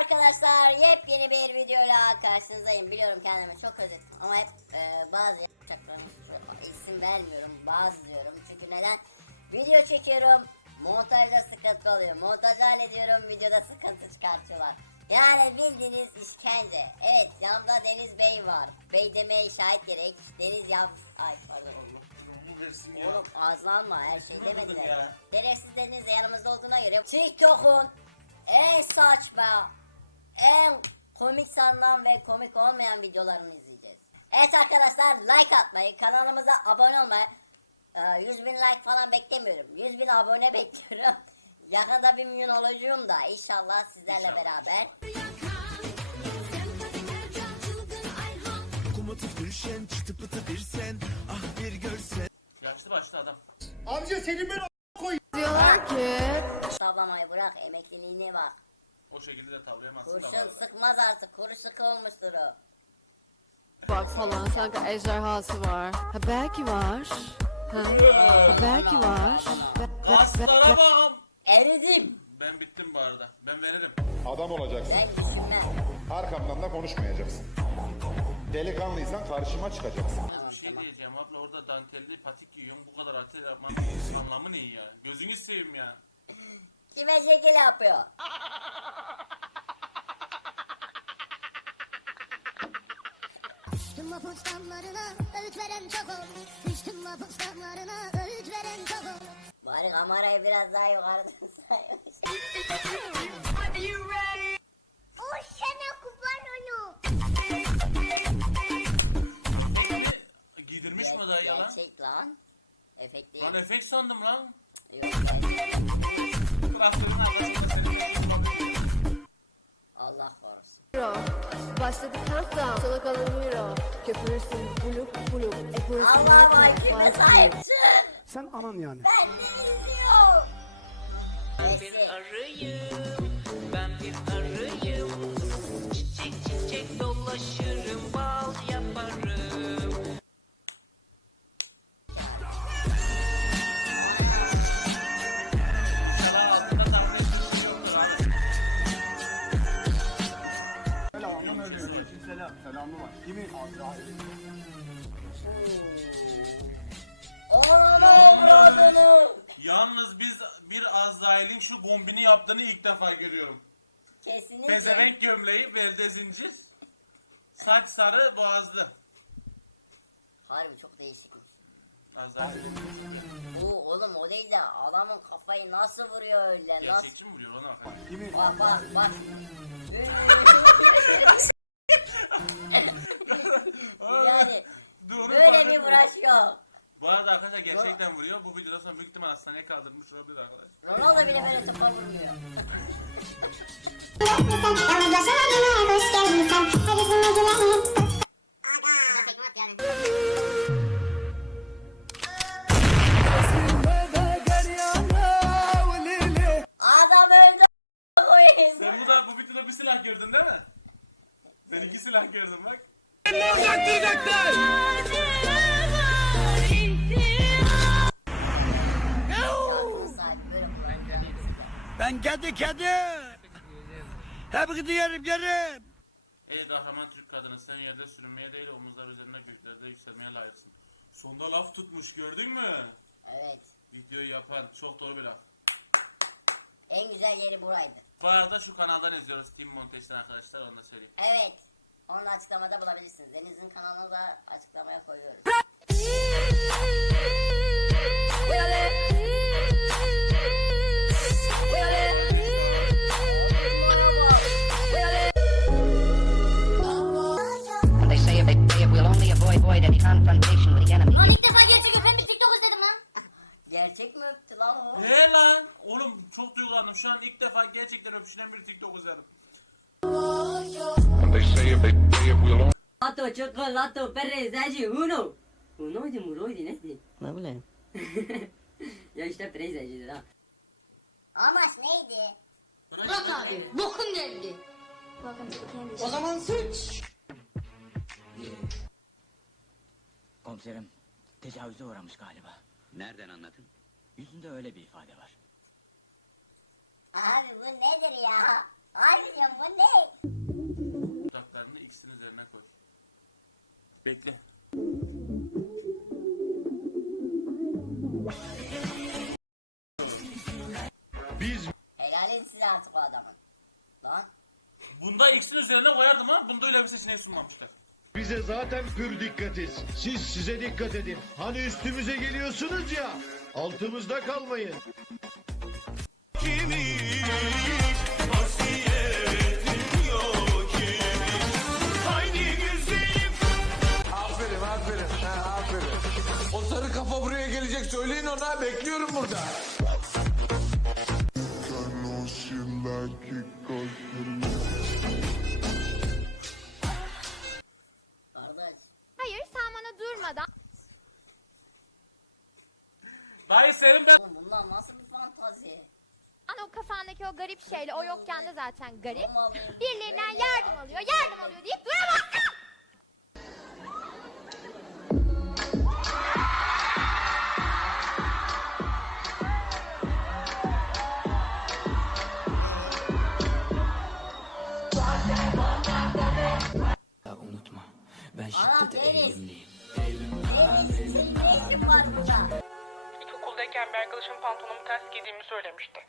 arkadaşlar yepyeni bir videoyla karşınızdayım. Biliyorum kendimi çok özledim ama hep e, bazı yapacaklarım isim vermiyorum bazı diyorum. Çünkü neden? Video çekiyorum montajda sıkıntı oluyor. Montaj hallediyorum videoda sıkıntı çıkartıyorlar. Yani bildiğiniz işkence. Evet yanımda Deniz Bey var. Bey demeye şahit gerek. Deniz Yav... Ay pardon ya. Oğlum ağızlanma her şey demediler. Şerefsiz Deniz de yanımızda olduğuna göre TikTok'un en saçma, en komik sanılan ve komik olmayan videolarını izleyeceğiz. Evet arkadaşlar like atmayı, kanalımıza abone olmayı, e, 100 bin like falan beklemiyorum. 100 bin abone bekliyorum. Yakında bir milyon olacağım da inşallah sizlerle İnşallah. beraber. Lokomotif düşen çıtı pıtı bir sen Ah bir görsen Yaşlı başlı adam. Amca senin ben Diyorlar ki Savlamayı bırak emekliliğine bak. O şekilde de tavlayamazsın da Kurşun var. sıkmaz artık kuru sıkı olmuştur o. bak falan sanki ejderhası var. Ha belki var. Ha, ha belki var. Be- be- be- Kaslara bakım. Eridim. Ben bittim bu arada. Ben veririm. Adam olacaksın. Ben düşünmem. Arkamdan da konuşmayacaksın. Delikanlıysan karşıma çıkacaksın. Tamam Bir şey tamam. diyeceğim abla orada dantelli patik giyiyorsun bu kadar atel yapmanın anlamı ne ya? Gözünü seveyim ya. Kime şekil yapıyor? Düştüm mahpus damlarına öğüt veren çok oldu Düştüm mahpus damlarına öğüt veren çok oldu Bari kamerayı biraz daha yukarıdan saymış. O sana kurban onu Giydirmiş mi dayı ya lan? Gerçek lan. Efekt değil. Lan efekt sandım lan. Allah korusun. Başladı countdown. Sana kalan hero. Köpürürsün buluk buluk. Ekursun Allah vakime Vazgeç. sahipsin. Sen anan yani. Ben ne? Ben bir arıyım, ben bir arıyım. Çiçek çiçek dolaşırım, Selam. Selamı var. Kimin? Azrail. Yalnız biz bir Azrail'in şu kombini yaptığını ilk defa görüyorum. Kesinlikle. Pezevenk gömleği, belde zincir. Saç sarı, boğazlı. Harbi çok değişikmiş. Azrail. Bu oğlum o değil de adamın kafayı nasıl vuruyor öyle nasıl? Gerçekçi mi vuruyor ona bak. Kimin? Bak bak bak. yani Doğru böyle bir uğraş yok. Bu arada arkadaşlar gerçekten vuruyor. Bu videodan sonra büyük ihtimal hastaneye kaldırmış olabilir arkadaş. Ronaldo bile böyle topa vurmuyor. Adam öldü. koyayım. Sen bu da bu videoda bir silah gördün değil mi? Ben iki silah gördüm bak. Sahibi böyle kullanıyor. Ben kedi kedi Hep gidiyorum yerim Ey kahraman Türk kadını sen yerde sürünmeye değil omuzlar üzerinde göklerde yükselmeye layıksın. Sonda laf tutmuş gördün mü? Evet. Videoyu yapan çok doğru bir laf. En güzel yeri buraydı. Bu arada şu kanaldan izliyoruz Team Montage'den arkadaşlar onu da söyleyeyim. Evet. Onu açıklamada bulabilirsiniz. Deniz'in kanalını da açıklamaya koyuyoruz. They say if they say it, we'll only avoid, avoid any confrontation Gerçek mi öptü lan o? He lan oğlum çok duygulandım şu an ilk defa gerçekten öpüşen bir TikTok izledim. Lato, cioccolato, presagi, uno. Unoydu muroydu neydi? Ne bileyim. ya işte presagi ha. Amaç neydi? Murat abi, bokun geldi. Komiserim tecavüze uğramış galiba. Nereden anladın? Yüzünde öyle bir ifade var. Abi bu nedir ya? Abicim bu ne? Dudaklarını X'in üzerine koy. Bekle. Biz Helal etsin artık o adamın. Lan. Bunda X'in üzerine koyardım ha. Bunda öyle bir seçeneği sunmamışlar. bize zaten pür dikkatiz. Siz size dikkat edin. Hani üstümüze geliyorsunuz ya. Altımızda kalmayın. Aferin aferin. Ha, aferin. O sarı kafa buraya gelecek. Söyleyin ona. Bekliyorum burada. Senin ben... Oğlum bunlar nasıl bir fantazi? o kafandaki o garip şeyle o yokken de zaten garip. Birilerinden yardım alıyor, yardım alıyor deyip duramazsın. Unutma ben. Deniz senin ne işin var burada? İlkokuldayken bir arkadaşım pantolonumu ters giydiğimi söylemişti.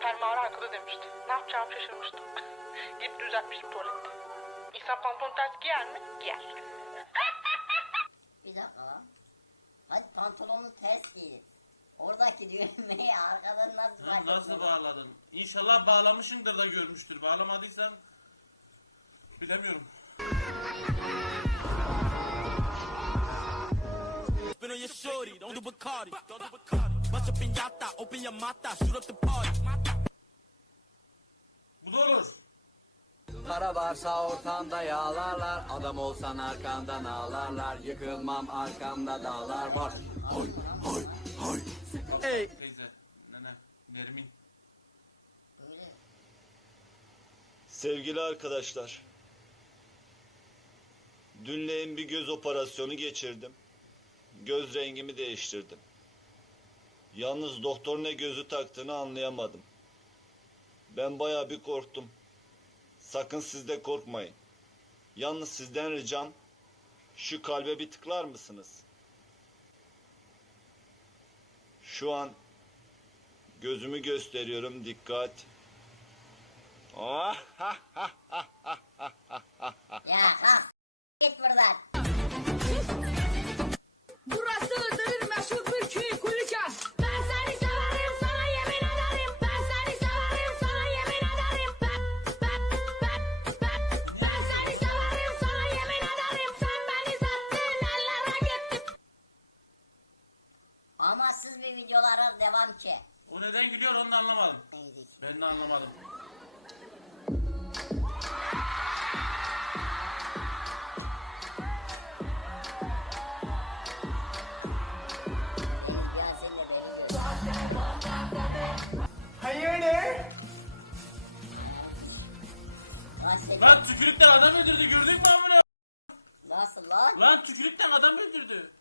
Fermuarı arkada demişti. Ne yapacağımı şaşırmıştım. Gidip düzeltmiştim tuvalette. İnsan pantolonu ters giyer mi? Giyer. Bir dakika lan. Hadi pantolonu ters giy. Oradaki düğmeyi arkadan nasıl Ha, fark nasıl bağladın? İnşallah bağlamışındır da görmüştür. Bağlamadıysan bilemiyorum. Bu da olur. Para varsa ortamda yağlarlar. Adam olsan arkandan ağlarlar. Yıkılmam arkamda dağlar var. Teyze, nene, Nermin. Sevgili arkadaşlar. Dünleyin bir göz operasyonu geçirdim. Göz rengimi değiştirdim. Yalnız doktor ne gözü taktığını anlayamadım. Ben baya bir korktum. Sakın siz de korkmayın. Yalnız sizden ricam şu kalbe bir tıklar mısınız? Şu an gözümü gösteriyorum dikkat. Ah, ha, ha, ha, ha, ha, ha, ha. Ya ha. Git buradan. Videolara devam ki. O neden gülüyor onu da anlamadım. Neydi? Ben de anlamadım. Hayırdır? Lan tükürükten adam öldürdü gördün mü amına? Nasıl lan? Lan tükürükten adam öldürdü.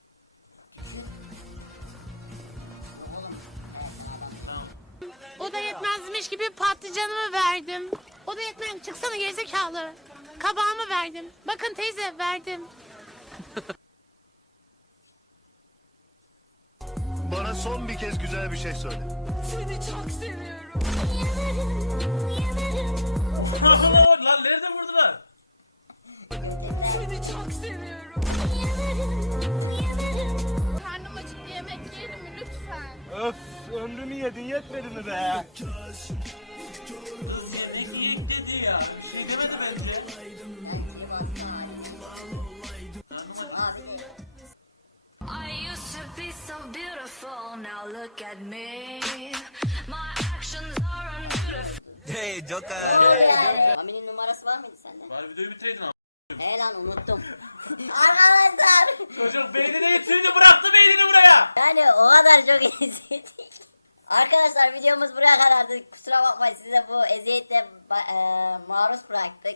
O da yetmezmiş gibi patlıcanımı verdim. O da yetmez. Çıksana gerizekalı. Kabağımı verdim. Bakın teyze verdim. Bana son bir kez güzel bir şey söyle. Seni çok seviyorum. Lan nerede vurdular? Seni çok seviyorum. At me. My actions are unbeautiful. Hey Joker. Amin'in numarası var mıydı sende? Bari videoyu bitireydin ama. He lan unuttum. Arkadaşlar. Çocuk beynini getirdi bıraktı beynini buraya. Yani o kadar çok eziyet. Arkadaşlar videomuz buraya kadardı. Kusura bakmayın size bu eziyetle e, maruz bıraktık.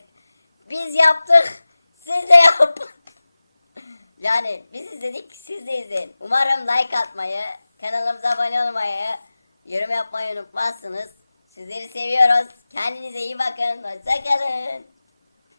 Biz yaptık. Siz de yapın. yani biz izledik siz de izleyin. Umarım like atmayı, kanalımıza abone olmayı, yorum yapmayı unutmazsınız. Sizleri seviyoruz. Kendinize iyi bakın. Hoşçakalın.